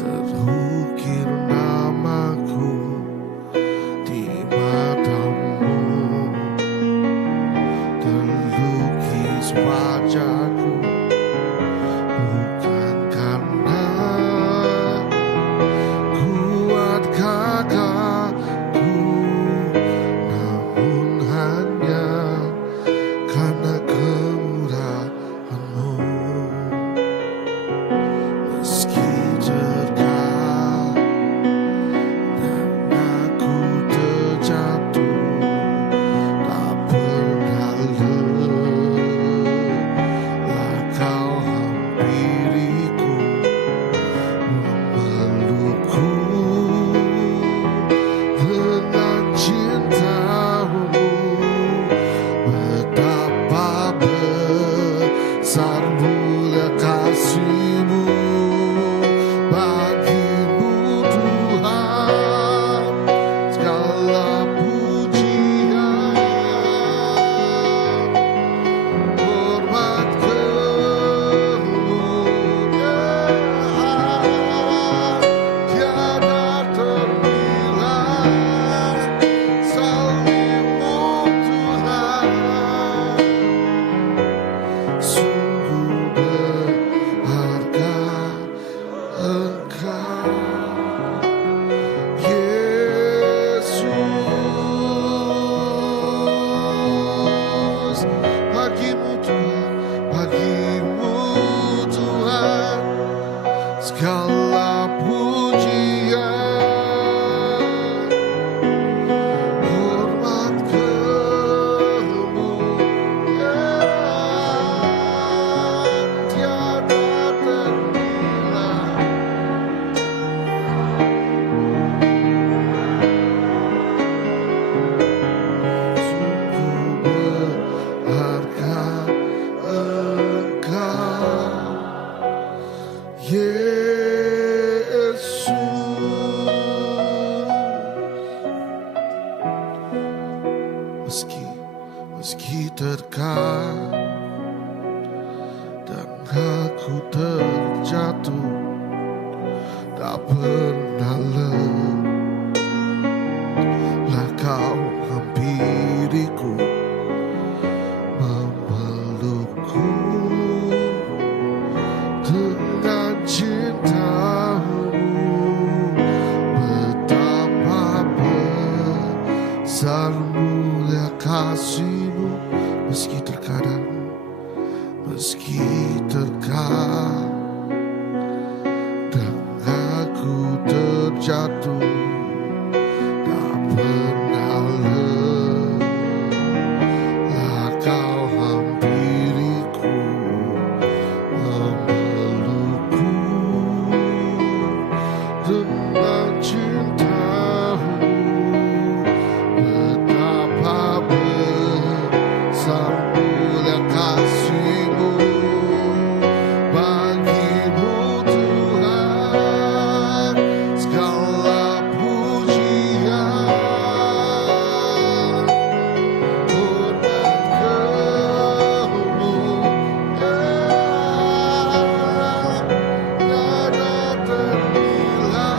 Terukir namaku jatuh, tak pernah lelah kau hampiriku, memelukku dengan cintamu. Betapa besar mulia kasih-Mu bagimu Tuhan, segala pujian, hormat kemuliaan, tiada ternilai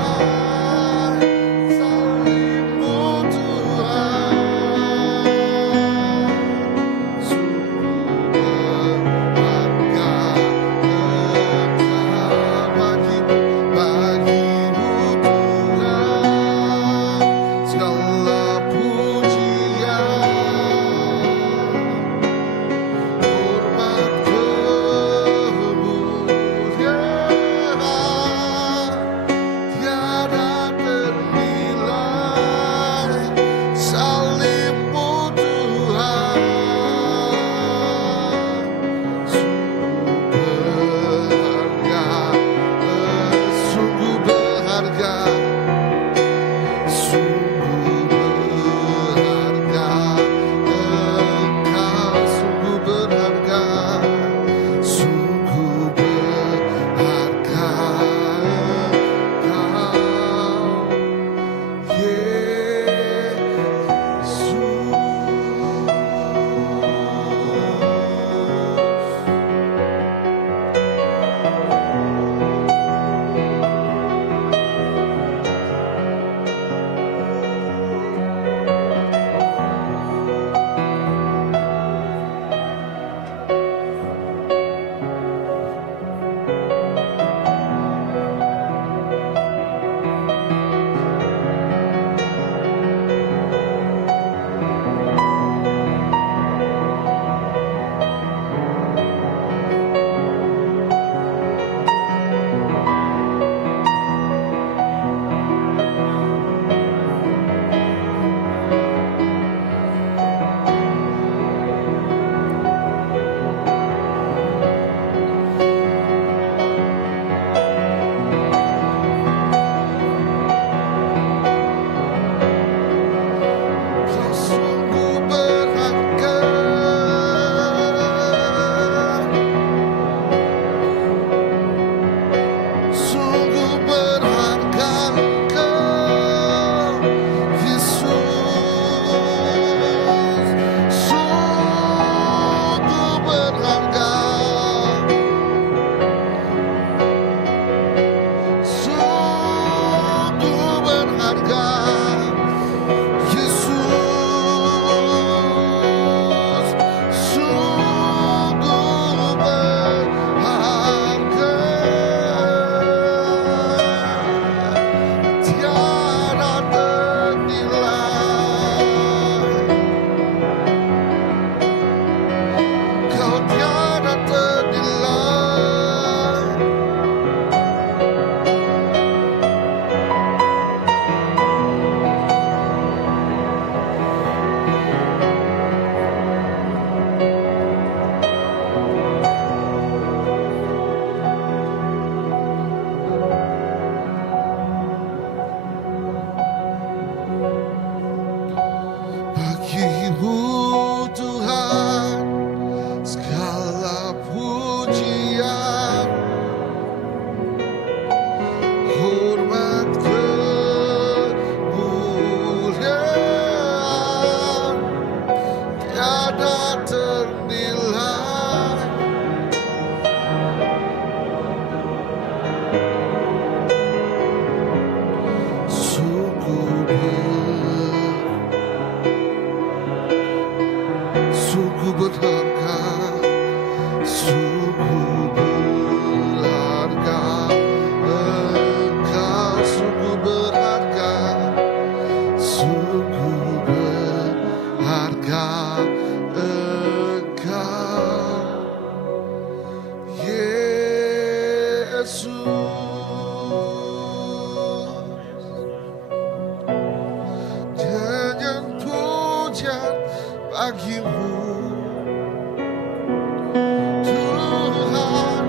bagimu Tuhan.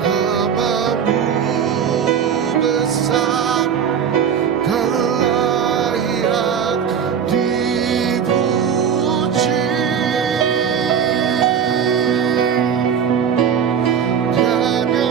Namamu besar dan layak dipuji. Tiada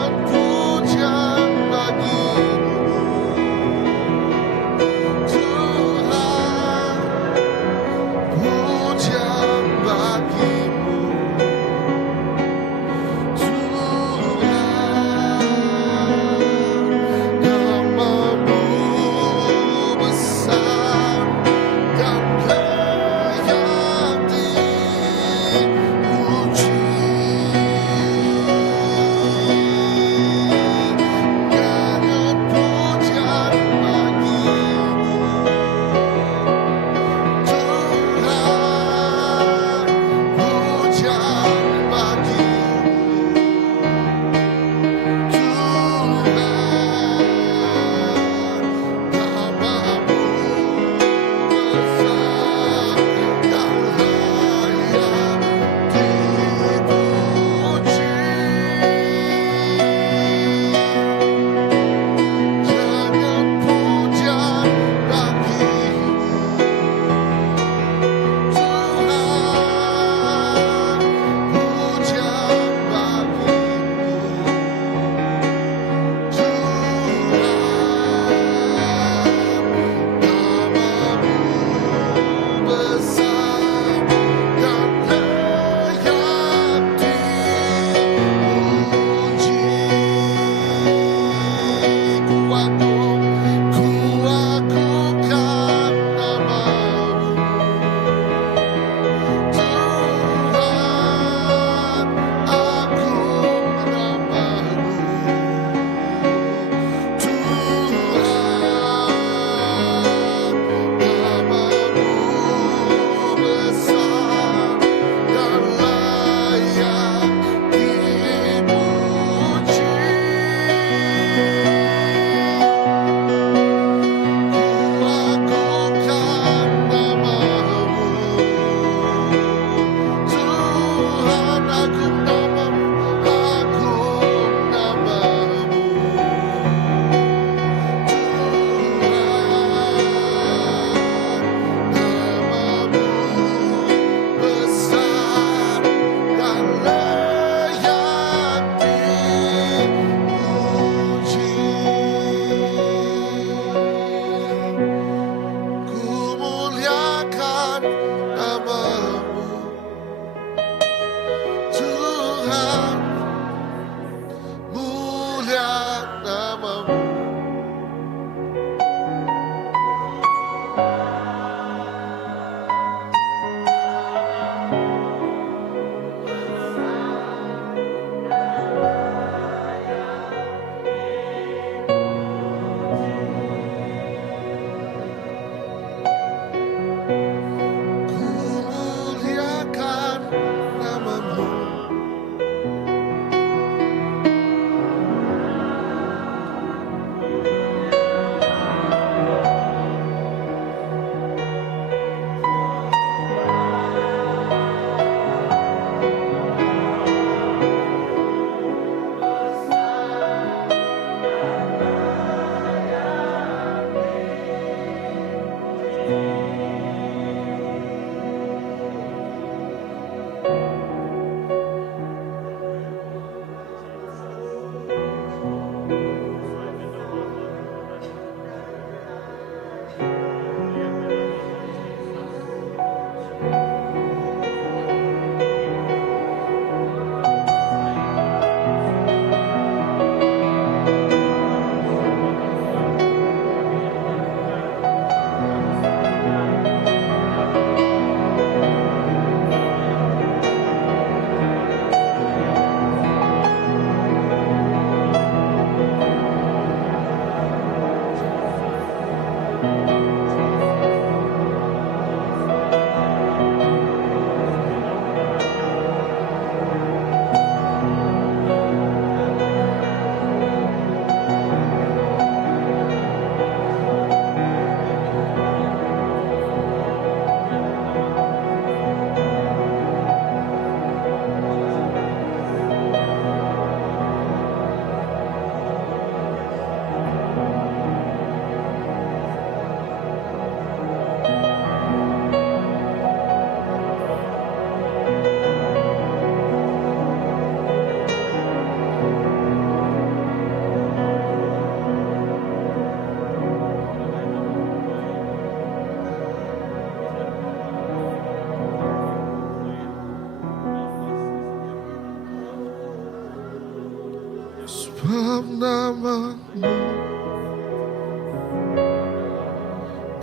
namamu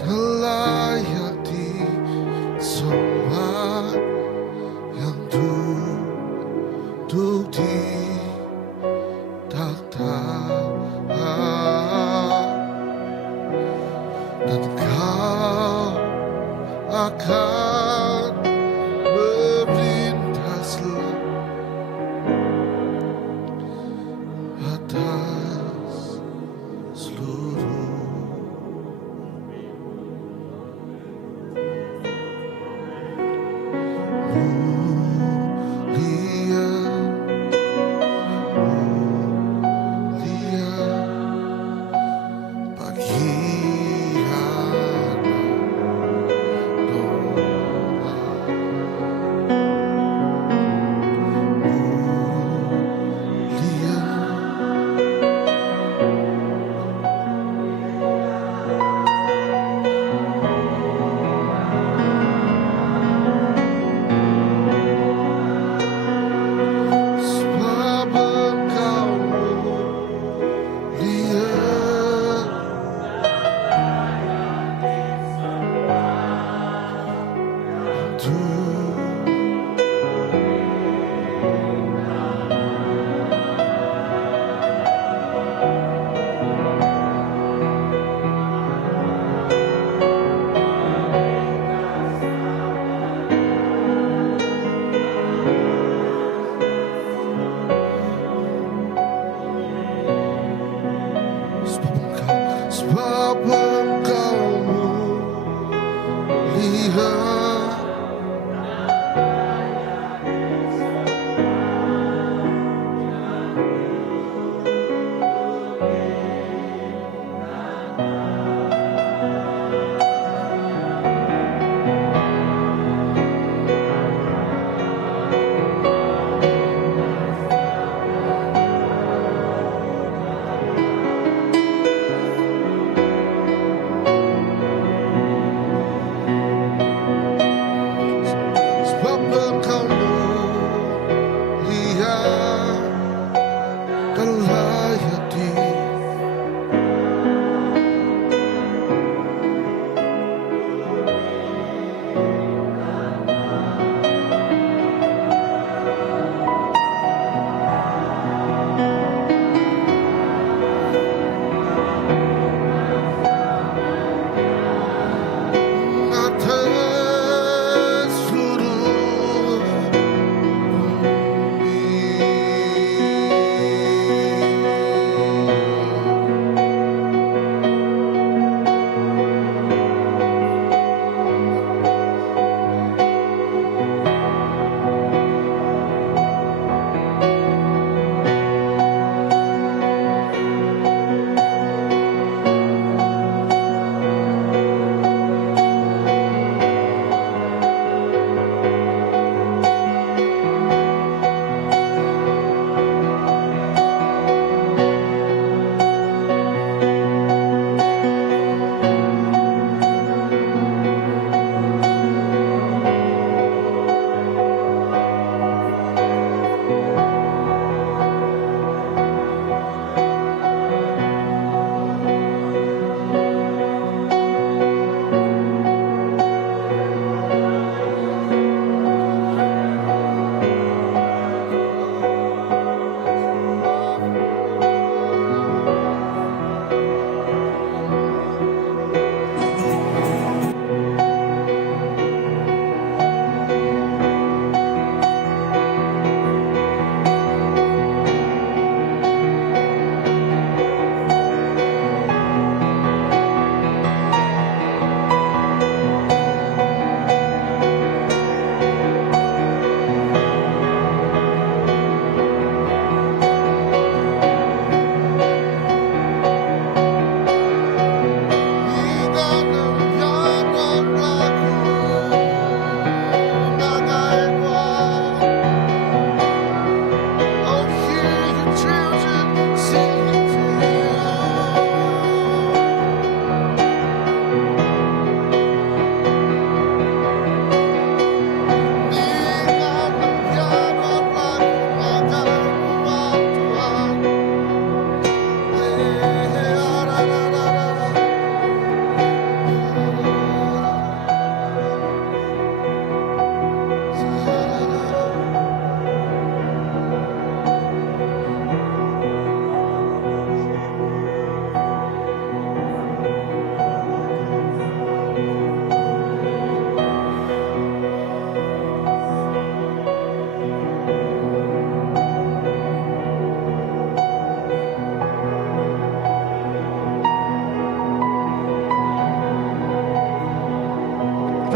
dan layak disembah, yang duduk di takhta, dan kau akan memerintahlah atas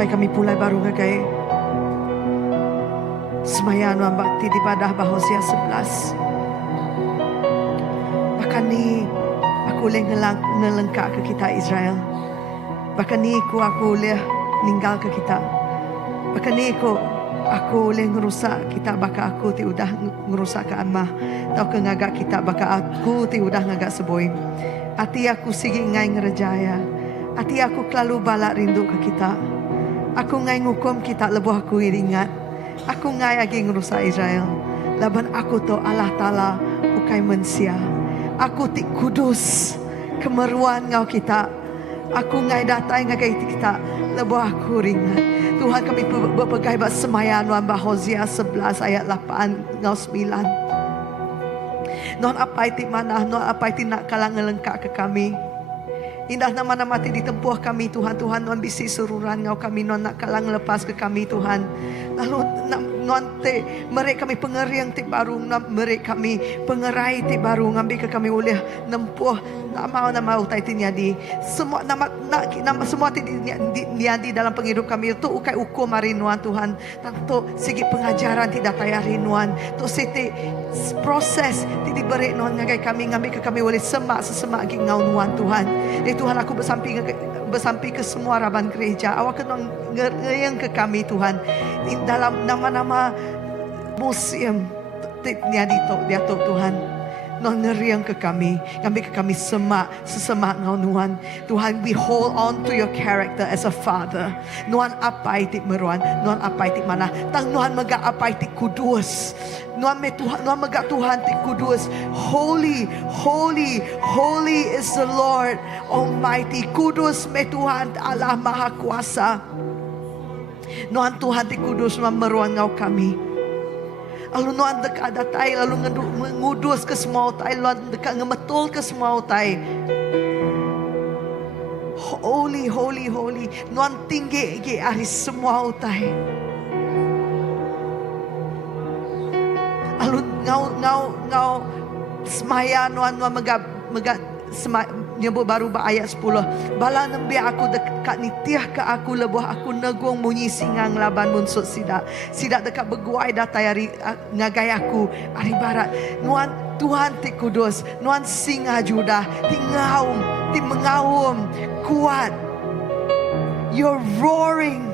Sampai kami pulai baru ngagai semayan wan bakti di padah Hosea 11. Bahkan ni aku boleh ngelengkak ke kita Israel. Bahkan ni aku boleh ninggal ke kita. Bahkan ni aku boleh ngerusak kita, baka aku ti udah ngerusak ke amah. Tau ke ngagak kita, baka aku ti udah ngagak seboi. Hati aku sigi ngai ngerejaya. Hati aku kelalu balak rindu ke kita. Aku ngai ngukum kita lebuh aku ingat. Aku ngai lagi ngerusak Israel. Laban aku to Allah Ta'ala ukai mensia. Aku ti kudus kemeruan ngau kita. Aku ngai datai ngagai kita lebuh aku ringat. Tuhan, kami berpegai bat semayan wan Hosea 11 ayat 8 ngau 9. Non apa itu mana, non apa itu nak kalang ngelengkak ke kami. Indah nama-nama ti ditempuh kami Tuhan. Tuhan non bisi sururan ngau kami, non nak kalang lepas ke kami Tuhan. Lalu non te mereka kami pengeriang ti baru, mereka kami pengerai ti baru ngambil ke kami boleh nempuh nama utai ti nyadi. Semua nama semua ti nyadi dalam penghidup kami itu ukai ukum marinuan Tuhan. Tanto segi pengajaran tidak tayar rinuan. Tu siti proses ti diberi non ngagai kami ngambil ke kami boleh semak sesemak gi ngau nuan Tuhan. Tuhan, aku bersampai ke semua raban gereja. Awak kena ngeyang ke kami Tuhan. Dalam nama-nama museum dia Tuhan. Non ngeriang ke kami. Ngambil ke kami sesemak ngaunuan. Tuhan, we hold on to your character as a father. Nuan apa itu meruan. Nuan apa itu mana. Tang nuan mega apa itu kudus. Nuan mega Tuhan ti kudus. Holy, holy, holy is the Lord Almighty. Kudus me Tuhan Allah Maha Kuasa. Nuan Tuhan ti kudus nuan meruan ngau kami. Lalu nuan dekat datai, lalu ngudus ke semua utai, lalu dekat ngemetul ke semua utai. Holy, holy, holy. Nuan tinggi ke hari semua utai. Lalu ngau semaya nuan megap nyebut baru ayat 10. Bala nembi aku dekat nitiah ke aku lebuh aku negung munyi singang laban munsut sidak dekat beguai datai hari ngagai aku hari barat. Nuan Tuhan ti kudus, nuan singa Judah ti mengaum kuat. You're roaring.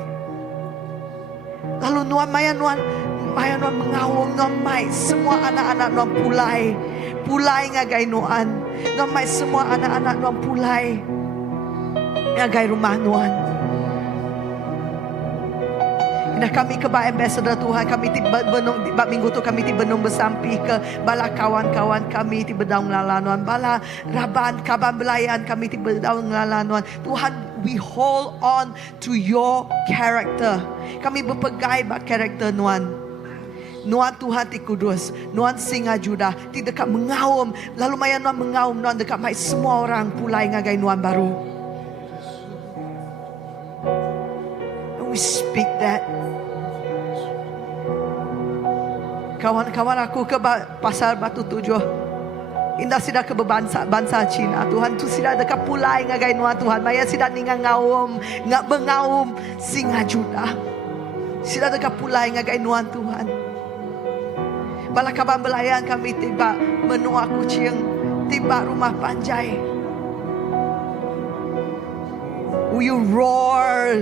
Lalu nuan maya nuan mengaum nuan mai semua anak-anak nuan pulai ngagai nuan. Nuan semua anak-anak nuan pulai ngagai rumah nuan. Indah kami ke ba ambassador Tuhan, kami tiba benung bab minggu tu kami tiba benung bersampi ke bala kawan-kawan kami tiba daun lalanuan, bala raban kaban belayan kami tiba daun lalanuan. Tuhan, we hold on to your character. Kami berpegai bab karakter nuan. Nuan Tuhan ti kudus, nuan singa Judah ti dekat mengaum. Lalu maya nuan mengaum, nuan dekat mai semua orang pulai ngagai nuan baru. And we speak that. Kawan-kawan aku ke pasar Batu 7. Indah sidak ke bangsa Cina. Tuhan tu sidak dekat pulai ngagai nuan Tuhan. Maya sidak ningang ngaum, ngak mengaum singa Judah. Sidak dekat pulai ngagai nuan Tuhan. Bala kaban belayan kami tiba menua kucing, tiba rumah panjai. Will you roar,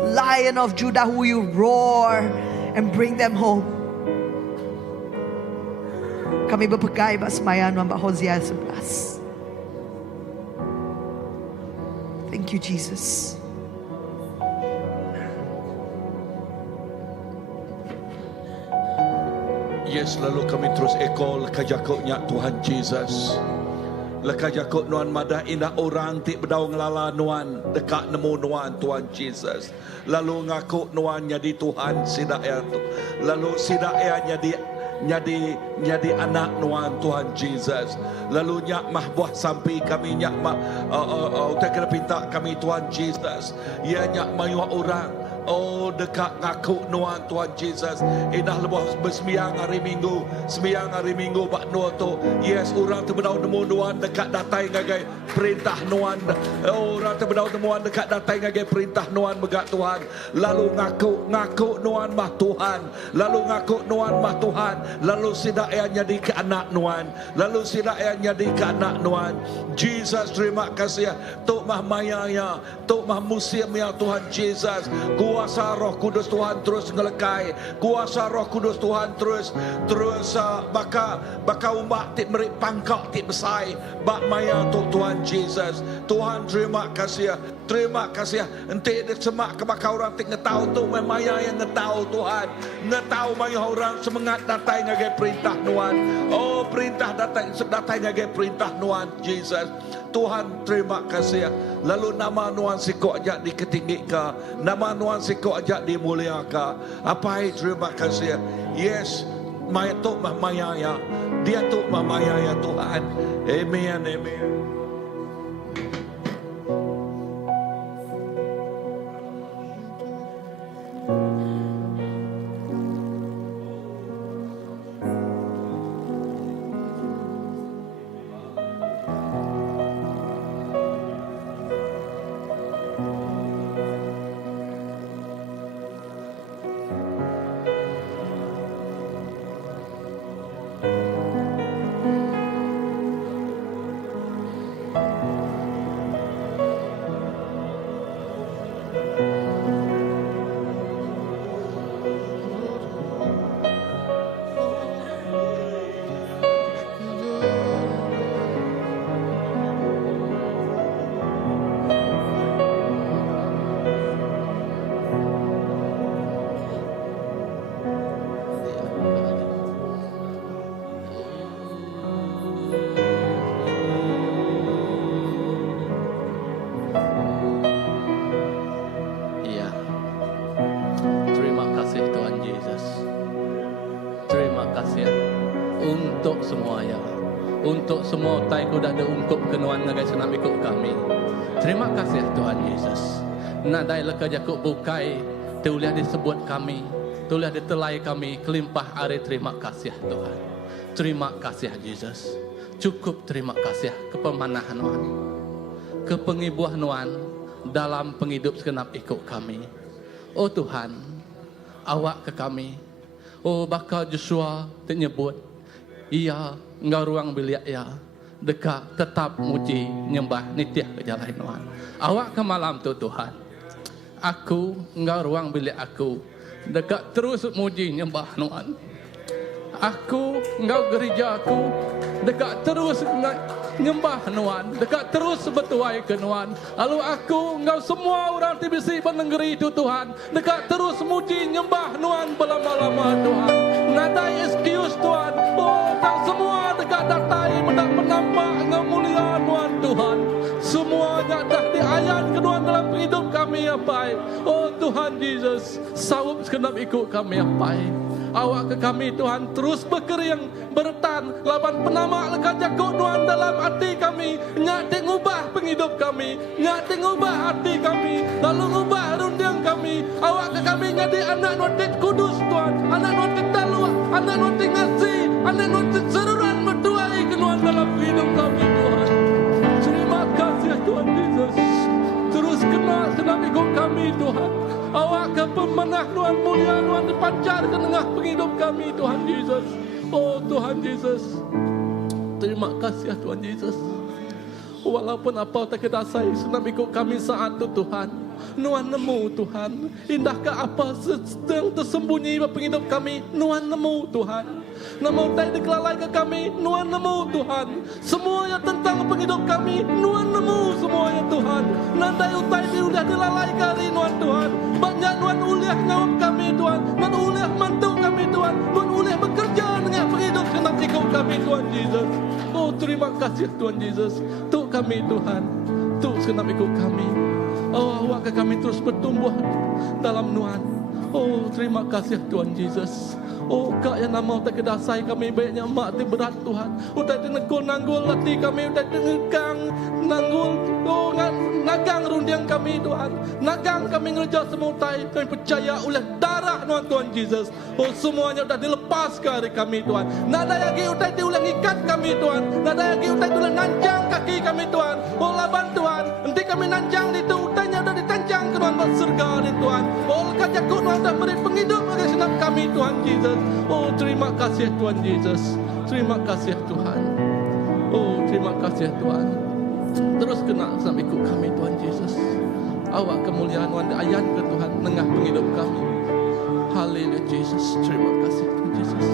Lion of Judah? Will you roar and bring them home? Kami berpegai bak semayan Mbak Hosea 11. Thank you, Jesus. Yes, lalu kami terus ekol kajakoknya Tuhan Jesus. Lekajakok nuan madah indah orang ti berdaung lala nuan dekat nemu nuan Tuhan Jesus. Lalu ngaku nuan jadi Tuhan sidak ya tu. Lalu sidak ya jadi anak nuan Tuhan Jesus. Lalu nyak mah buah sampai kami nyak mah tak kena pinta kami Tuhan Jesus. Ya nyak mayua orang Oh, dekat ngaku nuan Tuhan Yesus. Indah lepas bersembiang hari Minggu. Sembiang hari Minggu bak nuan tu. Yes, orang terbedau nemu nuan dekat datai ngagai perintah nuan. Oh, orang terbedau nemuan dekat datai ngagai perintah nuan megak Tuhan. Lalu ngaku nuan mah Tuhan. Lalu ngaku nuan mah Tuhan. Lalu sidak yang jadi ke anak nuan. Lalu sidak yang jadi ke anak nuan. Jesus, terima kasih. Tok mah mayanya. Tok mah musim ya Tuhan Jesus. Kuasa Roh Kudus Tuhan terus ngelekai. Kuasa Roh Kudus Tuhan terus baka umat tik merik pangkak tik besai. Bak maya tok Tuhan Jesus. Tuhan terima kasih. Terima kasih. Enti semak ke baka orang tik ngetau tu maya yang ngetau Tuhan. Ngetau maya orang semangat datai ngagai perintah Tuhan. Oh, perintah datai ngagai perintah Tuhan Jesus. Tuhan terima kasih. Lalu nama nuan siko ajak diketinggika. Nama nuan siko ajak dimuliakan. Apa terima kasih. Yes, maya tu mah maya ya. Dia tu mah maya ya Tuhan. Amen, amen. untuk semuanya. Untuk semua tai ku dah ada ungkup kenuan ngagai senam ikut kami. Terima kasih Tuhan Yesus. Nadai leka jakuk bukai, tuliah disebut kami, tuliah ditelai kami, kelimpah ari terima kasih Tuhan. Terima kasih Yesus. Cukup terima kasih kepemanahan Tuhan. Kepengibuah Tuhan dalam penghidup segenap ikut kami. Oh Tuhan, awak ke kami. Oh bakal Joshua menyebut, ia engkau ruang bilik ya, dekat tetap muji nyembah nitiah ke jalan Tuhan. Awak ke malam tu Tuhan, aku engkau ruang bilik aku, dekat terus muji nyembah Tuhan. Aku engkau gereja aku, dekat terus nyembah Tuhan, dekat terus bertuai ke Tuhan. Lalu aku engkau semua orang TBC penenggeri itu Tuhan, dekat terus muji nyembah Tuhan berlama-lama Tuhan. Nadai excuse Tuhan, oh tak semua dekat datai mendak menampak ngemulia Tuhan. Semuanya dah diayat ke Tuhan dalam hidup kami apa. Oh Tuhan Yesus, sawup segenap ikut kami apa. Awak ke kami Tuhan terus berkering bertan laban penama lekat jakuk Tuhan dalam hati kami. Nyak ngubah penghidup kami, nyak ngubah hati kami, lalu ngubah rundiang kami. Awak ke kami jadi anak notit kudus Tuhan, anak notit talua, anak notit ngasih, anak notit seruran bertuai ke Tuhan dalam hidup kami Tuhan. Terima kasih Tuhan Yesus. Terus kena ikut kami Tuhan. Awak ke pemenang Tuhan mulia Tuhan dipancar ke tengah penghidup kami Tuhan Yesus. Oh Tuhan Yesus, terima kasih Tuhan Yesus. Walaupun apa tak kita say senam ikut kami saat itu Tuhan. Nuan nemu Tuhan. Indahkah apa sedang tersembunyi dalam penghidup kami. Nuan nemu Tuhan. Namun tak dikelalai ke kami. Nuan nemu Tuhan. Semua yang tentang penghidup kami. Nuan nemu semuanya Tuhan. Nandai utai sudah dilalai kali Nuan Tuhan. Banyak Nuan uliah nyawab kami Tuhan. Nuan uliah mantu kami Tuhan. Nuan uliah bekerja dengan penghidup senang ikut kami Tuhan Yesus. Oh terima kasih Tuhan Yesus. Tuk kami Tuhan. Tuk senang ikut kami. Oh awak kami terus bertumbuh dalam Tuhan. Oh terima kasih Tuhan Yesus. Oh kak yang nama utai kedasai kami banyak mak ti berat Tuhan. Utai ti negul nanggul hati kami, utai ti ngekang nanggul. Oh nagang rundiang kami Tuhan. Nagang kami ngerja semua utai. Kami percaya oleh darah Tuhan Yesus. Oh semuanya udah dilepas ke hari kami Tuhan. Nada lagi utai ti ulang ikat kami Tuhan. Nada lagi utai ti ulang nanjang kaki kami Tuhan. Oh laban Tuhan. Nanti kami nanjang di itu utainya udah ditancang ke Tuhan buat surga di Tuhan. Oh lekat jakut Tuhan udah beri penghidup bagi senam kami Tuhan Yesus. Oh terima kasih Tuhan Yesus. Terima kasih Tuhan. Oh terima kasih Tuhan. Terus kena sampai ikut kami Tuhan Yesus. Awak kemuliaan Tuhan ayan ke Tuhan tengah penghidup kami. Haleluya Yesus. Terima kasih Tuhan Yesus.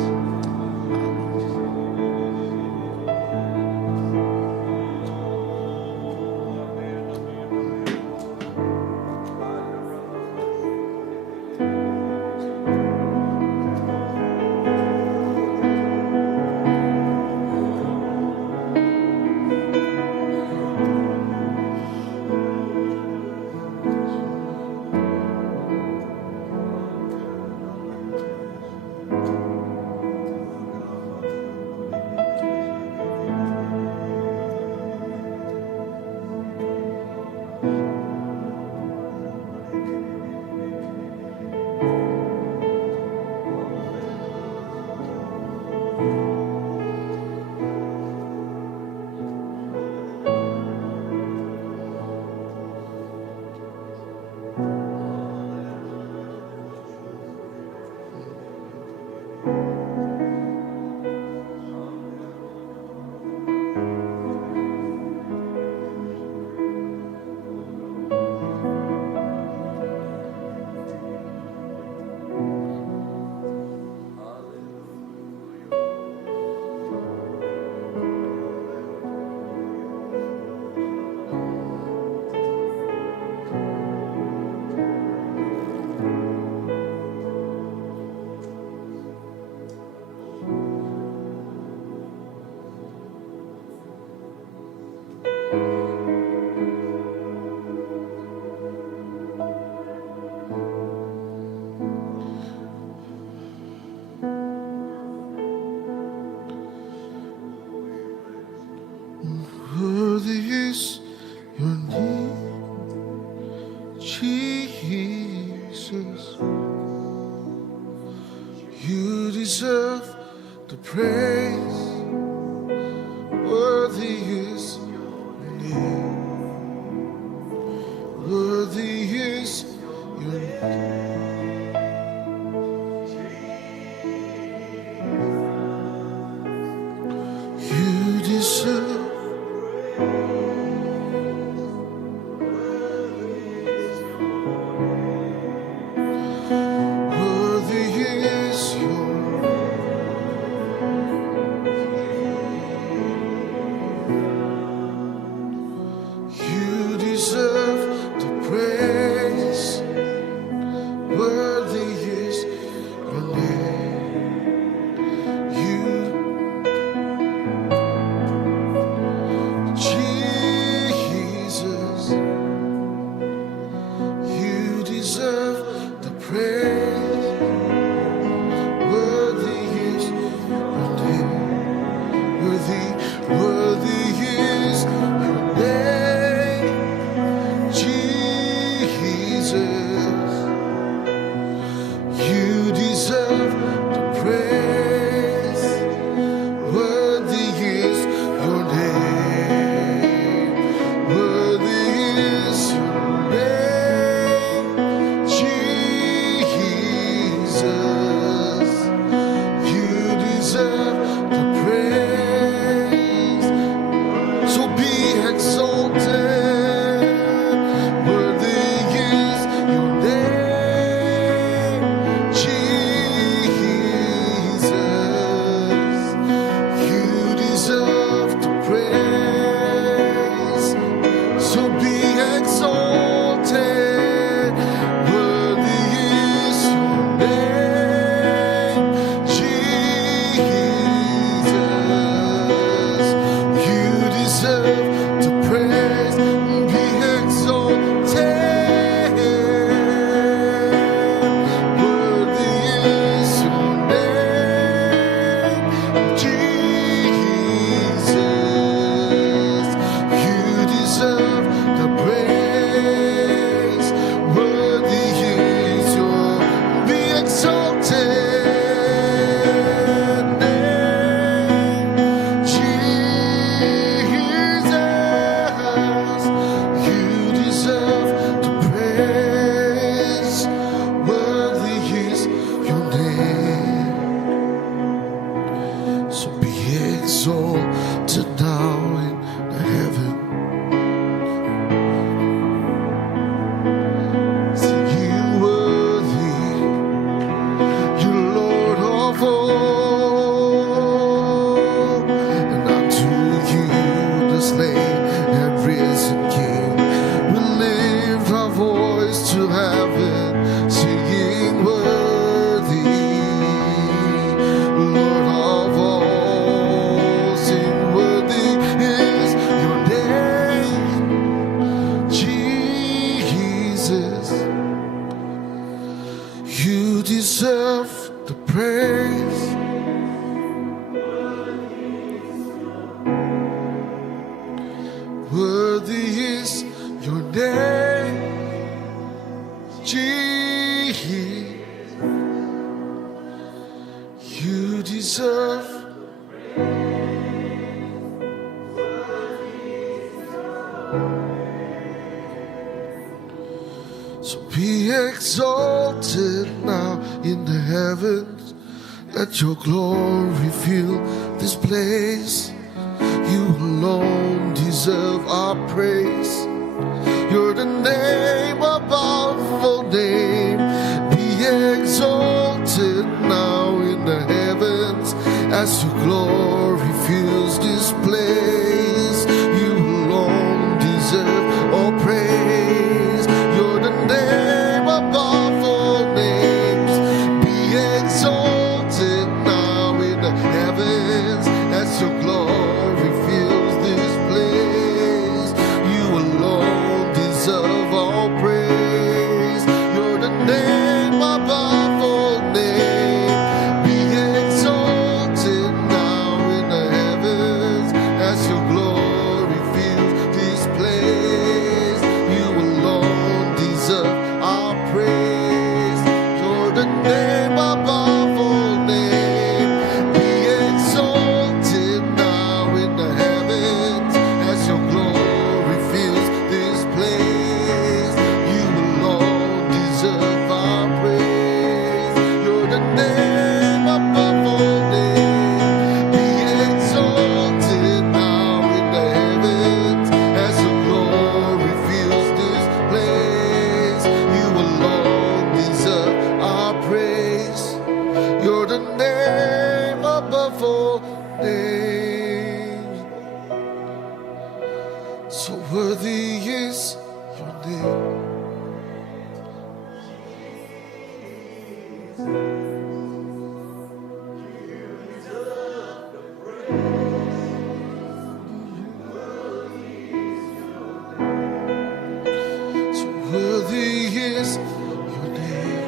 Worthy is your name, Jesus. You deserve the praise. Worthy is your name. Worthy is your name. You deserve. Worthy is your. praise. Worthy is your name, Jesus. You deserve. So be exalted now in the heavens. Let your glory fill this place. You alone deserve our praise. You're the name above all name. Be exalted now in the heavens as your glory fills this place. You alone deserve all praise. You're the name above all names. Be exalted now in the heavens as your glory fills this place. You alone deserve all praise. You're the name above all names. Be exalted now in the heavens as your glory fills this place. You alone deserve our praise. You're the name above all names. Be exalted now in the heavens as your glory fills this place. You alone deserve our praise. You're the name above all names. Be exalted now in the heavens as your glory fills this place. You alone deserve our praise. You're the name above all names. So worthy is your name. So worthy is your name.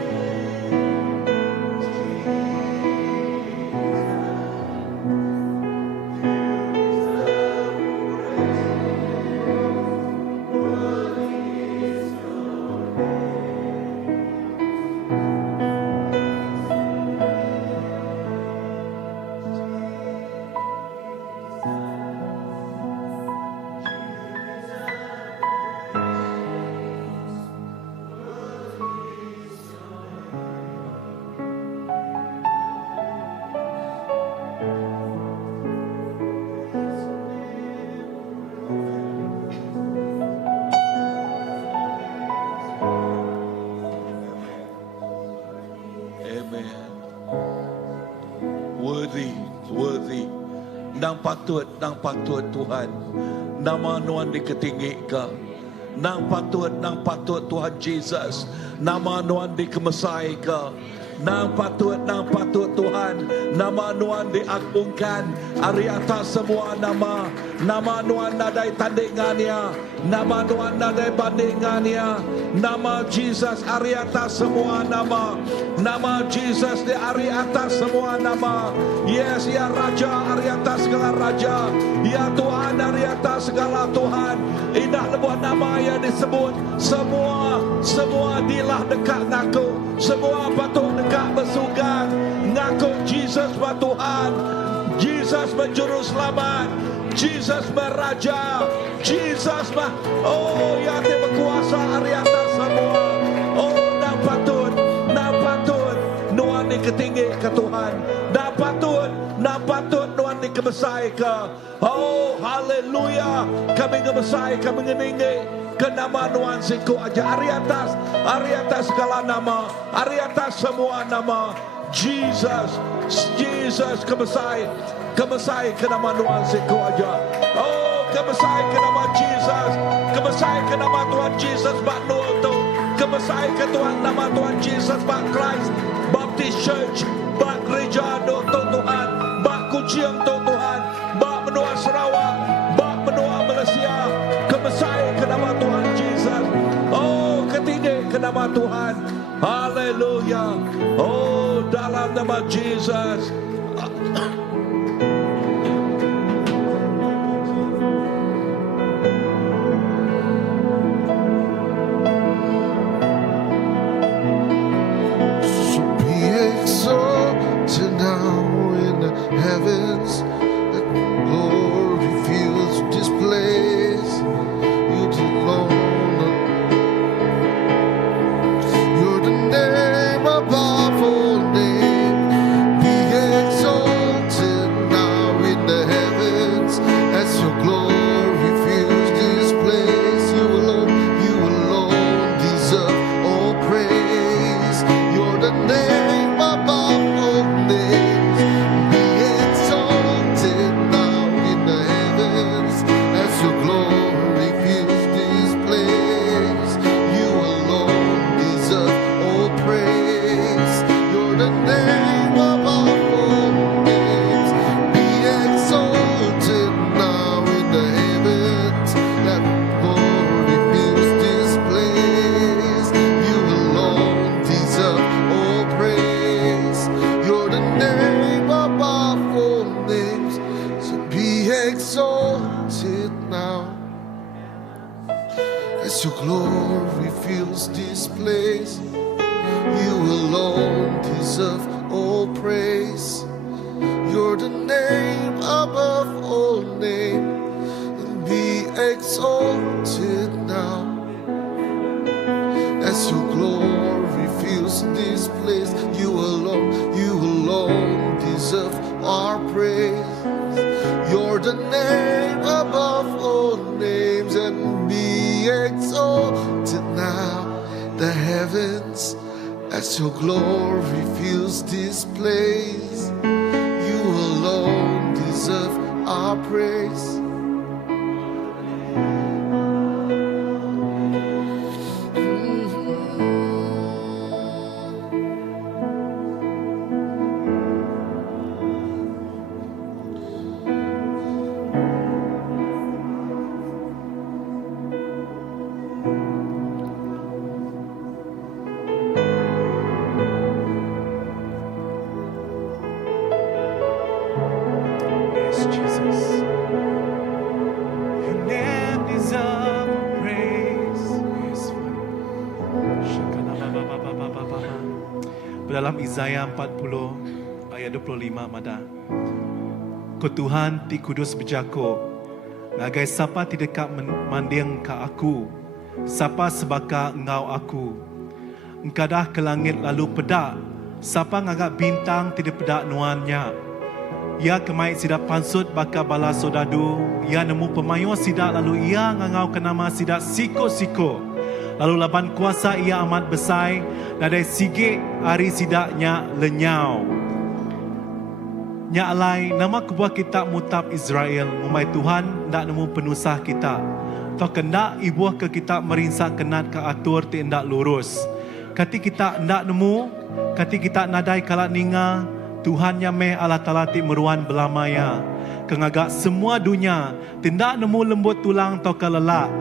Amen. Worthy. Nang patut Tuhan. Nama Tuhan diketinggikan. Nang patut Tuhan Jesus. Nama Tuhan dikemesaikan. Nang patut Tuhan. Nama Tuhan diagungkan. Hari atas semua nama. Nama Tuhan nadai tandingannya. Nama Tuhan nadai bandingannya. Nama Jesus hari atas semua nama. Nama Jesus di hari atas semua nama. Yes, ya Raja hari atas segala Raja. Ya Tuhan hari atas segala Tuhan. Indah lebuh nama yang disebut. Semua dilah dekat ngaku. Semua patut dekat bersugang. Ngaku Jesus Tuhan. Jesus menjuru selamat. Jesus beraja. Jesus oh ya dia berkuasa hari atas semua. Oh nak patut Tuhan diketinggi ke Tuhan. Nak patut Tuhan dikebesai ke. Oh haleluya. Kami ngebesai, kami ngeninggi ke nama Tuhan siku aja hari atas segala nama, hari atas semua nama. Jesus kebesai ke nama Tuhan siku aja. Oh kebesai ke nama Jesus, kebesai ke nama Tuhan Jesus bak Nur tu, kebesai ke Tuhan nama Tuhan Jesus bak Christ Baptist Church, bak gereja tu Tuhan, bak Kuching tu Tuhan, bak Benua Sarawak, bak Benua Malaysia. Kebesai ke nama Tuhan Jesus. Oh ketinggi ke nama Tuhan. Haleluya. Oh dalam dalam nama Jesus. So be exalted now in the heavens. Let glory fills this place. You alone. You're the name above all names. Be exalted now in the heavens as your glory fills this place. You alone deserve all praise. You're the name above all names. Be exalted now in the heavens as your glory fills this place. You alone deserve all praise. You're the name above all names. Be exalted now in the heavens. Let glory fills this place. You alone deserve all praise. You're the name above all names. So be exalted now as your glory fills this place. You alone deserve all praise. You're the name above all names. And be exalted now as your glory fills this place. You alone deserve our praise. You're the name above all names. And be exalted now, the heavens, as your glory fills this place. You alone deserve our praise. Yes, Jesus. Your name deserves praise. Yes, Father. Dalam Isaiah 40 ayat 25 Mada. Ku Tuhan ti kudus berjako. Ngagai siapa ti dekat manding ka aku. Siapa sebaka engau aku. Engkau dah ke langit lalu pedak. Siapa ngagak bintang tidak pedak nuannya. Ia kemait sidak pansut baka bala sodadu. Ia nemu pemayo sidak lalu ia ngangau ke nama sidak siko-siko. Lalu laban kuasa ia amat besai. Nadai sigit hari sidaknya lenyau. Nya alai nama kebuah kitab mutab Israel. Umai Tuhan ndak nemu penusah kita. Tok kendak ibuah ke kitab merinsak kenat ke atur ti ndak lurus. Kati kita ndak nemu, kati kita nadai kalak ninga, Tuhan nyameh Allah Ta'ala ti meruan belamaya. Kengagak semua dunia, tindak nemu lembut tulang atau kelelak.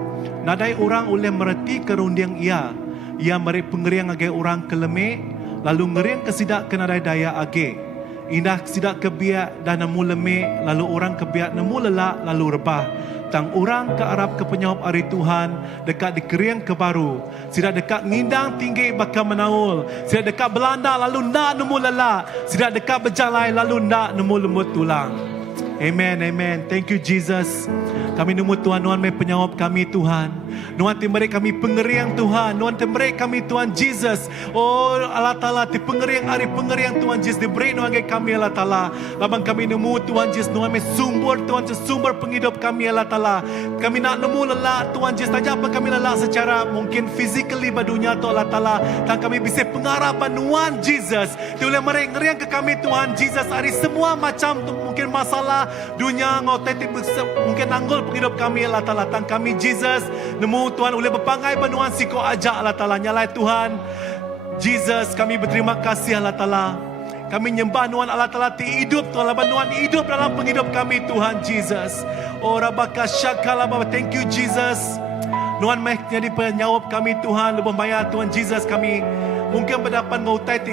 Nadai orang oleh mereti kerundiang ia. Ia meri pengeriang agai orang kelemek, lalu ngeriang kesidak kenadai daya age. Indah kesidak kebiak dan nemu lemek, lalu orang kebiak nemu lelak, lalu rebah. Tang orang ke Arab ke penyawab hari Tuhan, dekat di keriang ke baru. Sidak dekat ngindang tinggi bakal menaul. Sidak dekat Belanda lalu nak nemu lelak. Sidak dekat berjalai lalu nak nemu lembut tulang. Amen, amen. Thank you Jesus. Kami nemu Tuhan, Tuhan mai penyawab kami Tuhan. Tuhan timberi kami pengeriang Tuhan. Tuhan timberi kami Tuhan Jesus. Oh Allah Ta'ala ti pengeriang hari pengeriang Tuhan Jesus. Diberi Tuhan kami Allah Ta'ala. Labang kami nemu Tuhan Jesus. Tuhan mai sumber Tuhan Jesus. Sumber penghidup kami Allah Ta'ala. Kami nak nemu lelak Tuhan Jesus. Tak apa kami lelak secara mungkin physically badunya tu Allah Ta'ala. Dan kami bisa pengharapan Tuhan Jesus. Dia boleh meriang ke kami Tuhan Jesus. Hari semua macam tu mungkin masalah dunia ngau teti mungkin anggul penghidup kami Allah Ta'ala. Dan kami Jesus nemu Tuhan boleh berpangai benuan siko ajak Allah Ta'ala. Nyalai Tuhan Jesus, kami berterima kasih Allah Ta'ala. Kami nyembah Tuhan Allah Ta'ala ti hidup Tuhan. Laban Tuhan hidup dalam penghidup kami Tuhan Jesus. Oh Rabaka Syakala Baba. Thank you Jesus. Tuhan meh jadi penyawab kami Tuhan. Lebih banyak Tuhan Jesus kami Mungkin pendapat ngautai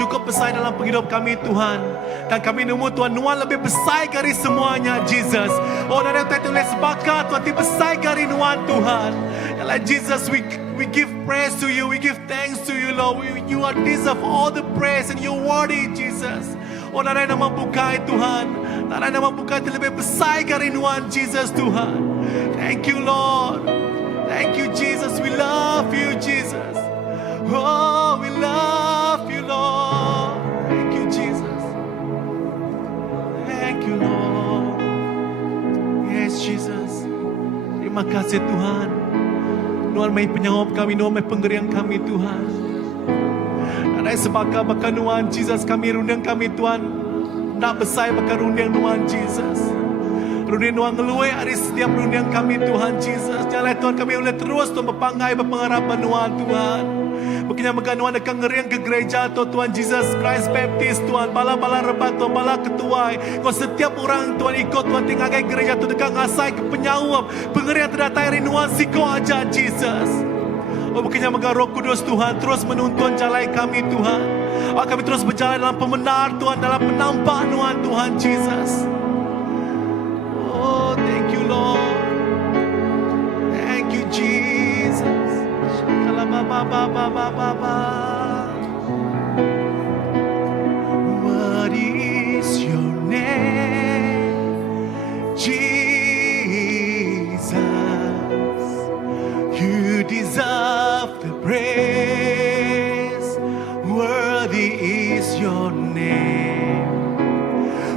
cukup besar dalam penghidup kami Tuhan. Dan kami nemu Tuhan, Nuan lebih besar dari semuanya Jesus. Oh, dan yang Tuhan tulis sebakat Tuhan, lebih besar dari Nuan Tuhan. Yalah Jesus, we give praise to you, we give thanks to you Lord. You are deserve all the praise and you're worthy Jesus. Oh, dan yang membukai Tuhan, dan yang membukai lebih besar dari Nuan Jesus Tuhan. Thank you Lord. Thank you Jesus, we love you Jesus. Oh, we love you, Lord. Thank you, Jesus. Thank you, Lord. Yes, Jesus. Terima kasih Tuhan. Tuhan mai penyawab kami, Tuhan mai penggerian kami Tuhan. Karena sebab Tuhan Jesus kami rundang kami Tuhan. Nak besar bakal rundang Tuhan Jesus. Rundang Tuhan ngeluai hari setiap rundang kami Tuhan Jesus. Jalan Tuhan kami boleh terus Tuhan berpanggai berpengharapan Tuhan. Bukannya meganuan akan ngeriang ke gereja Tuhan Jesus Christ Baptist Tuhan. Bala-bala rebat Tuhan, bala ketua. Kau setiap orang Tuhan ikut Tuhan tinggal ke gereja Tuhan dekat ngasai ke penyawab. Pengerian terdatai rinuan siko aja Jesus. Oh, bukannya megah Roh Kudus Tuhan terus menuntun jalan kami Tuhan. Oh, kami terus berjalan dalam pembenar Tuhan, dalam penampak Tuhan Jesus. Oh, thank you Lord. Thank you Jesus. What is your name, Jesus? You deserve the praise. Worthy is your name.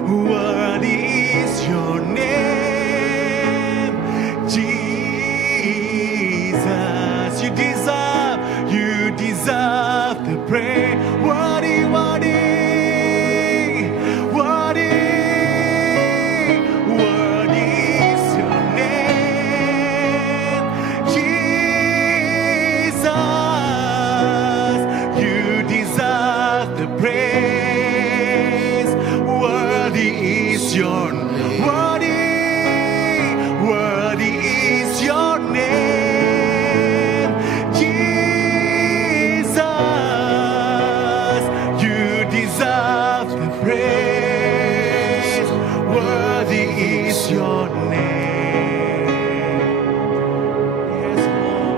Worthy is your name, Jesus. You deserve the praise. Worthy, worthy, worthy, worthy is your name, Jesus. You deserve the praise. Worthy is your name. Worthy is your name, Jesus. You deserve the praise. Worthy is your name. Yes, Lord.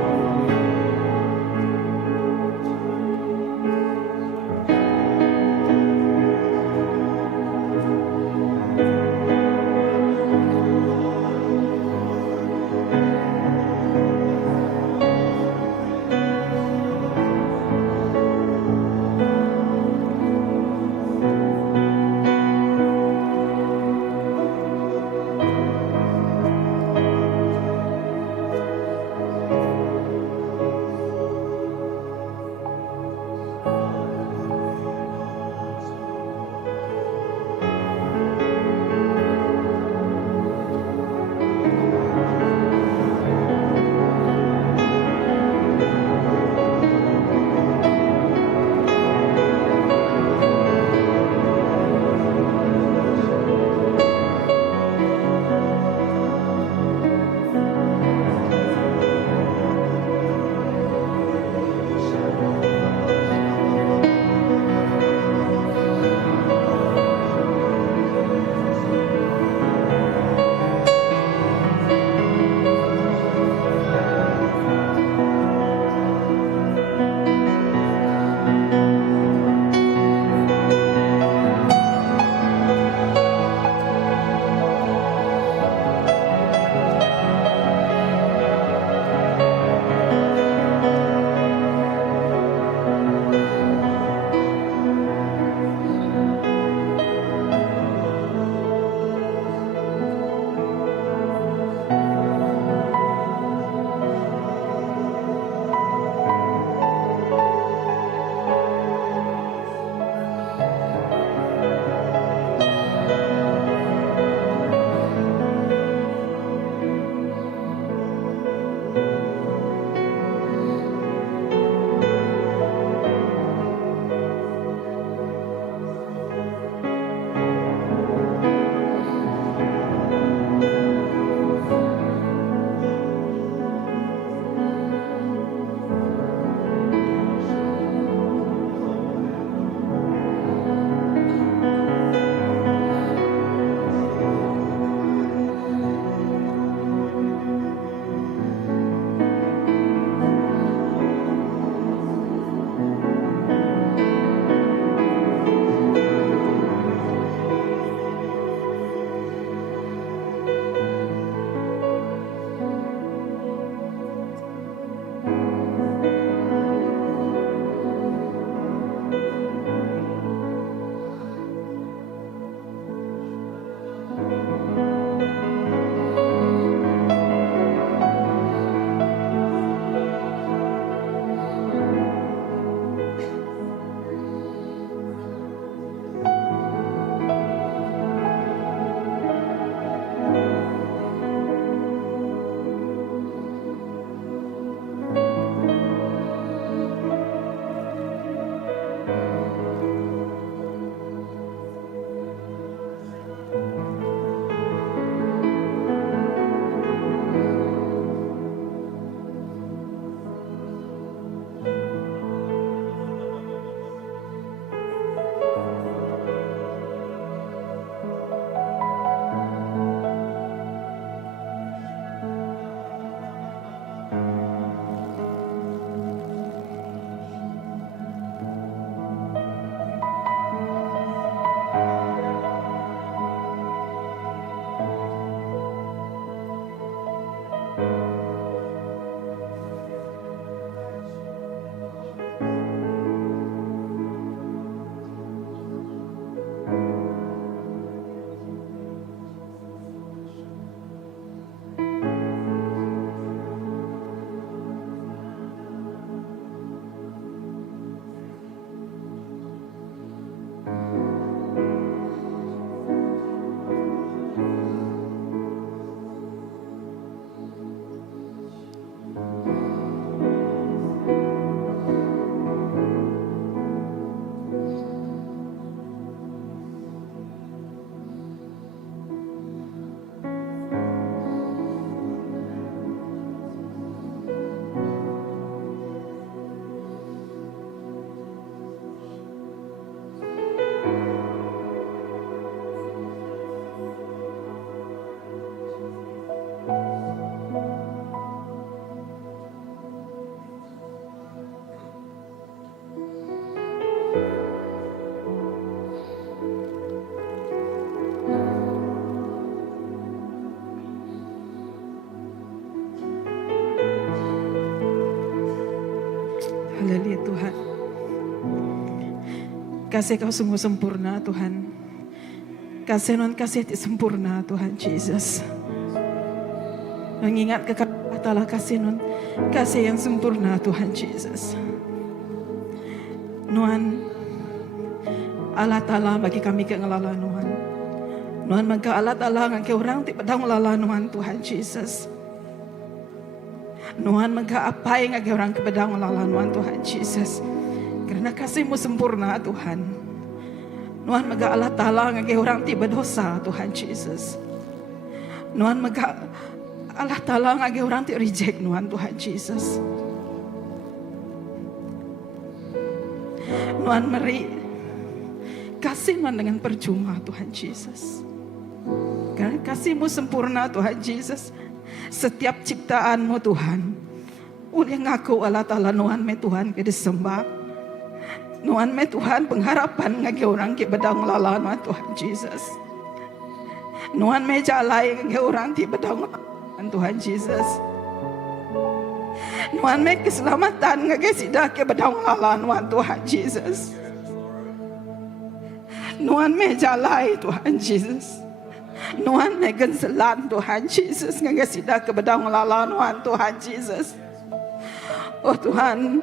kasih Kau sungguh sempurna Tuhan. Kasih non kasih ti sempurna Tuhan Yesus. Mengingat kekal Allah kasih non kasih yang sempurna Tuhan Yesus. Nuan Allah Ta'ala bagi kami ke ngelala Nuan. Nuan maka Allah Ta'ala ngake orang ti pedang ngelala Nuan Tuhan Yesus. Nuan maka apa yang ngake orang ke pedang ngelala Nuan Tuhan Yesus. Karena kasih-Mu sempurna Tuhan. Nuan maka Allah Ta'ala ngake orang ti berdosa Tuhan Yesus. Nuan maka Allah Ta'ala ngake orang ti reject Nuan Tuhan Yesus. Nuan meri kasih Nuan dengan percuma Tuhan Yesus. Karena kasih-Mu sempurna Tuhan Yesus. Setiap ciptaan-Mu Tuhan. Udah ngaku Allah Ta'ala Nuan me Tuhan ke disembah. Nuan me Tuhan pengharapan ngake orang ke bedang lala Nuan Tuhan Yesus. Nuan me jalai ngake orang ti bedang Tuhan Yesus. Nuan me keselamatan ngake sidak ke bedang lala Nuan Tuhan Yesus. Nuan me jalai Tuhan Yesus. Nuan me genselan Tuhan Yesus ngake sidak ke bedang lala Nuan Tuhan Yesus. Oh Tuhan,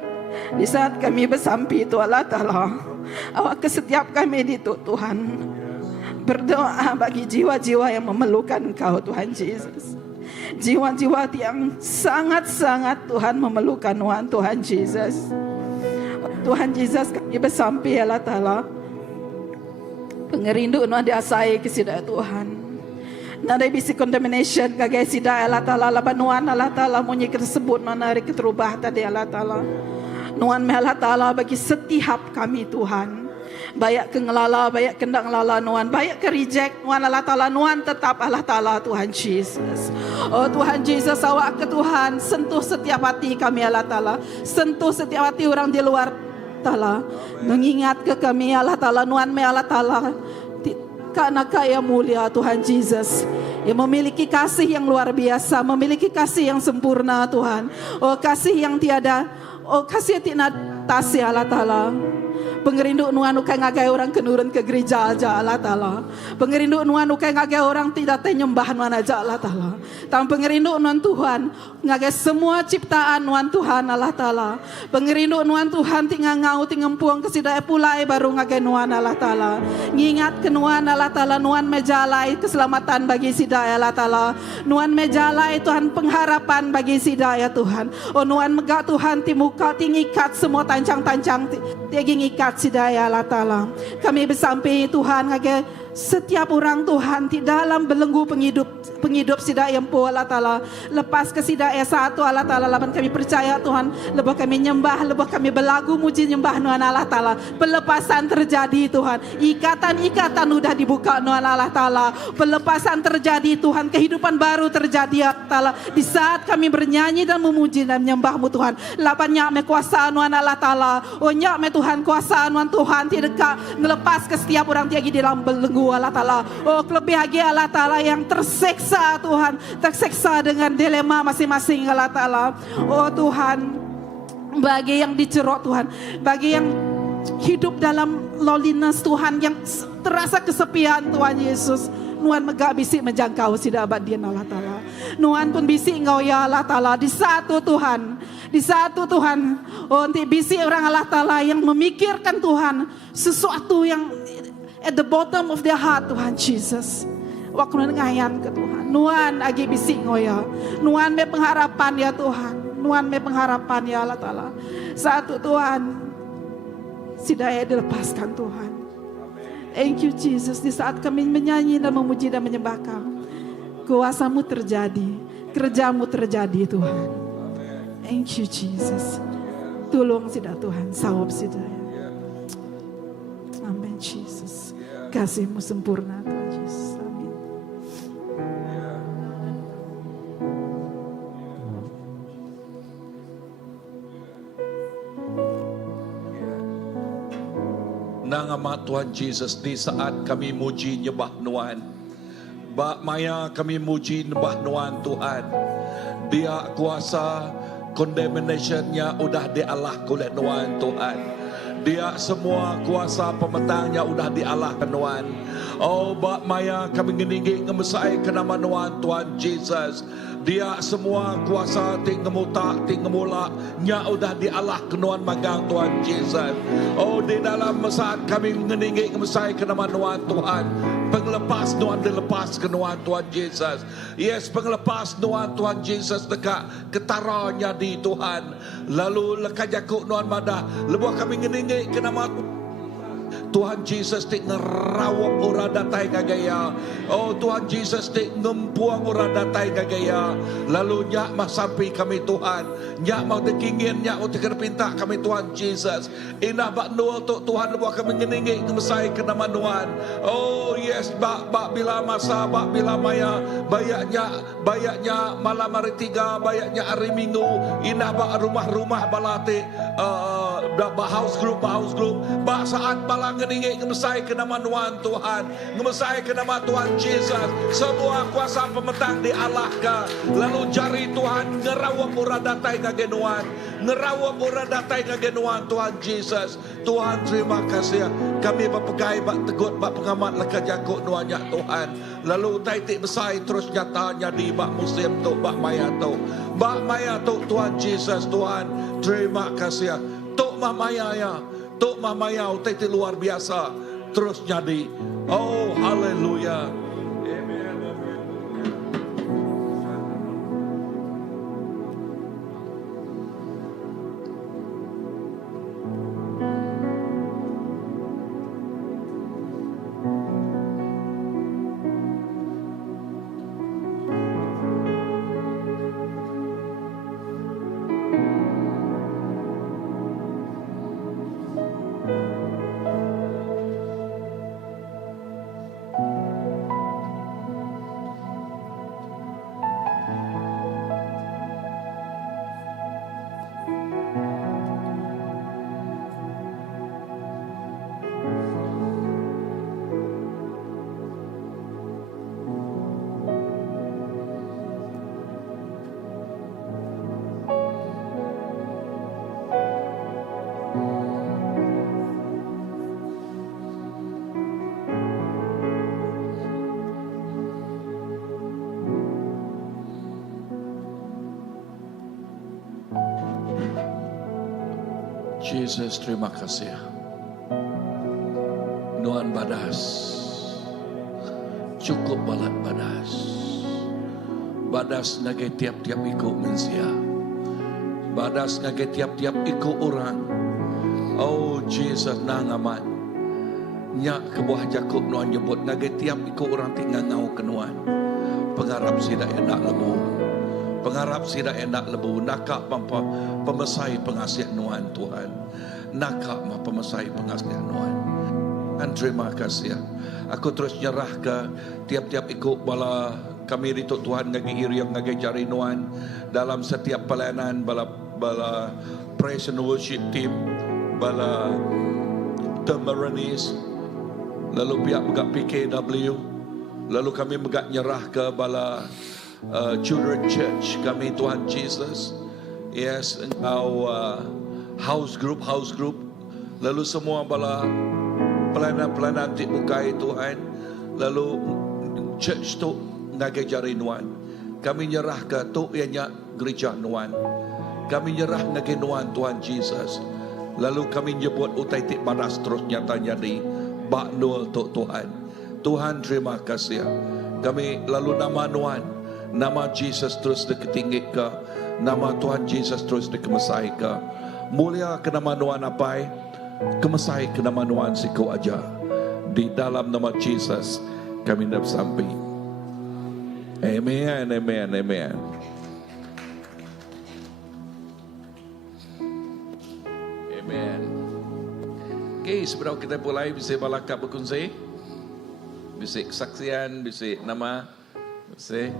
di saat kami bersampai itu Allah Ta'ala, awak ke setiap kami itu Tuhan, berdoa bagi jiwa-jiwa yang memerlukan Engkau Tuhan Yesus. Jiwa-jiwa yang sangat-sangat Tuhan memerlukan Tuhan Yesus. Tuhan Yesus kami bersampai Allah Ta'ala, pengerindu diasai ke sida Tuhan. Nada bisi condemnation kagai sida Allah Ta'ala labanuan Allah Ta'ala munyi tersebut nanari keterubah tadi Allah Ta'ala. Nuan me Allah Ta'ala bagi setiap kami Tuhan. Bayak ke ngelala, bayak kendang ngelala Nuan, bayak ke reject Nuan Allah Ta'ala, Nuan tetap Allah Ta'ala Tuhan Yesus. Oh Tuhan Yesus, awak ke Tuhan, sentuh setiap hati kami Allah Ta'ala. Sentuh setiap hati orang di luar Ta'ala. Mengingat ke kami Allah Ta'ala, Nuan me Allah Ta'ala. Karena kaya mulia Tuhan Yesus yang memiliki kasih yang luar biasa, memiliki kasih yang sempurna Tuhan. Oh kasih yang tiada, oh kasih tidak tasi Allah Ta'ala. Pengerindu nuan ukai ngagai orang kenurun ke gereja aja Allah Ta'ala. Pengerindu nuan ukai ngagai orang tidak nyembah nuan aja Allah Ta'ala. Tapi pengerindu nuan Tuhan ngagai semua ciptaan nuan Tuhan Allah Ta'ala. Pengerindu nuan Tuhan tinggal ngau tinggal puang kesidai pulai baru ngagai nuan Allah Ta'ala. Ngingat ke nuan Allah Ta'ala, nuan mejalai keselamatan bagi sidaya Allah Ta'ala. Nuan mejalai Tuhan pengharapan bagi sidaya Tuhan. Oh nuan megak Tuhan timuka tingikat semua tancang-tancang tiagi ngikat sidaya Allah Ta'ala. Kami bersampai Tuhan ngagai setiap orang Tuhan di dalam belenggu penghidup sidaya empu Allah Ta'ala. Lepas ke sidaya satu Allah Ta'ala, laban kami percaya Tuhan, lebih kami nyembah, lebih kami berlagu muji nyembah Nuan Allah Ta'ala. Pelepasan terjadi Tuhan, ikatan-ikatan udah dibuka Nuan Allah Ta'ala. Pelepasan terjadi Tuhan, kehidupan baru terjadi Allah Ta'ala. Di saat kami bernyanyi dan memuji dan menyembah-Mu Tuhan, lapan nyak me kuasa Nuan Allah Ta'ala. Oh nyak me Tuhan kuasa Nuan Tuhan tidak ngelepas ke setiap orang tiagi di dalam belenggu Allah Ta'ala. Oh lebih lagi Allah Ta'ala yang terseksa Tuhan, terseksa dengan dilema masing-masing Allah Ta'ala. Oh Tuhan, bagi yang dicerok Tuhan, bagi yang hidup dalam loneliness Tuhan, yang terasa kesepian Tuhan Yesus, Nuan megak bisik menjangkau sida abadian Allah Ta'ala. Nuan pun bisik engkau ya Allah Ta'ala. Di satu Tuhan, di satu Tuhan, oh nanti bisik orang Allah Ta'ala yang memikirkan Tuhan sesuatu yang at the bottom of their heart Tuhan Jesus. Waktu ngayan ke Tuhan, Nuan agi bisik ngoya, Nuan me pengharapan ya Tuhan, Nuan me pengharapan ya Allah Ta'ala. Satu Tuhan, sidaya dilepaskan Tuhan. Thank you Jesus. Di saat kami menyanyi dan memuji dan menyembah Kau, kuasa-Mu terjadi, kerja-Mu terjadi Tuhan. Thank you Jesus. Tolong sida Tuhan, sawab sida. Amin Jesus. Kasih-Mu sempurna Tuhan Yesus. Amin. Nang amat Tuhan Yesus, di saat kami muji nyembah Nuan, bak maya kami muji nyembah Nuan Tuhan, dia kuasa condemnation-nya udah dialah oleh Nuan Tuhan. Dia semua kuasa pemetangnya udah dialahkan Tuhan. Oh bak maya kami ngeninggi ngemesai ke nama Tuhan Jesus. Dia semua kuasa ting ngemutak ting ngemulak nya udah dialah kenuan magang Tuhan Jesus. Oh di dalam saat kami ngeninggi ngemesai ke nama Tuhan, penglepas Tuhan dilepas kenuan Tuhan Jesus. Yes, penglepas Tuhan Jesus dekat ketaranya di Tuhan. Lalu lekajakuk Tuhan madah lebuh kami ngeninggi ke nama Tuhan Jesus tik ngerawak ora datai kagaya. Oh Tuhan Jesus tik ngempuang ora datai kagaya. Lalu nyak mah sampai kami Tuhan. Nyak mau tekingin, nyak mau tekerpinta kami Tuhan Jesus. Inah bak nual tu Tuhan lebuh kami ngeningi ngemesai ke nama Tuhan. Oh yes, bak bila masa, bak bila maya. Bayaknya malam hari 3, bayaknya hari Minggu. Inah bak rumah-rumah balate. Bak house group. Bak saat malam ngeningi ngemesai ke nama Tuhan. Ngemesai ke nama Tuhan Jesus. Semua kuasa pemetang dialahkan. Lalu jari Tuhan ngerawak ura datai kagenuan. Ngerawak ura datai kagenuan Tuhan Jesus. Tuhan terima kasih. Kami berpegai bak tegut bak pengamat leka jakuk nuanya Tuhan. Lalu taitik besai terus nyatanya di bak musim tu bak maya tu. Bak maya tu Tuhan Jesus. Tuhan terima kasih. Tok mamaya ya. Tok mamaya utai luar biasa terus jadi. Oh haleluya. Jesus terima kasih. Nuan badas. Cukup balat badas. Badas nage tiap-tiap ikut mensia. Badas nage tiap-tiap ikut orang. Oh Jesus nang amat. Nyak ke buah Jakub nuan nyebut nage tiap ikut orang tinggal ngau kenuan. Pengharap sidak enak lebu. Pengharap sidak enak lebu. Nakak pemesai pengasihan nuan Tuhan. Nakak mah pemesai pengasihan nuan. Dan terima kasih. Aku terus nyerah ke tiap-tiap ikut bala kami rituk Tuhan ngagi iriang ngagi jari nuan dalam setiap pelayanan bala praise and worship team, bala Temeranis, lalu pihak megak PKW, lalu kami megak nyerah ke bala children church kami Tuhan Jesus. Yes, our house group, lalu semua bala pelayanan-pelayanan dibukai Tuhan, lalu church tu ngagai jari nuan. Kami nyerah ke tu ianya gereja nuan. Kami nyerah ngagai nuan Tuhan Jesus. Lalu kami nyebut utai tik baras terus nyatanya di bak nul tu Tuhan. Tuhan terima kasih. Kami lalu nama nuan, nama Jesus terus diketinggi ke, nama Tuhan Jesus terus dikemesai ke. Mulia ke nama nuan apai, kemesai ke nama nuan siku aja. Di dalam nama Jesus kami dapat sampai. Amen, amen, amen. Amen. Okay, sebelum kita mulai, bisa balakak berkongsi, bisa kesaksian, bisa nama, bisa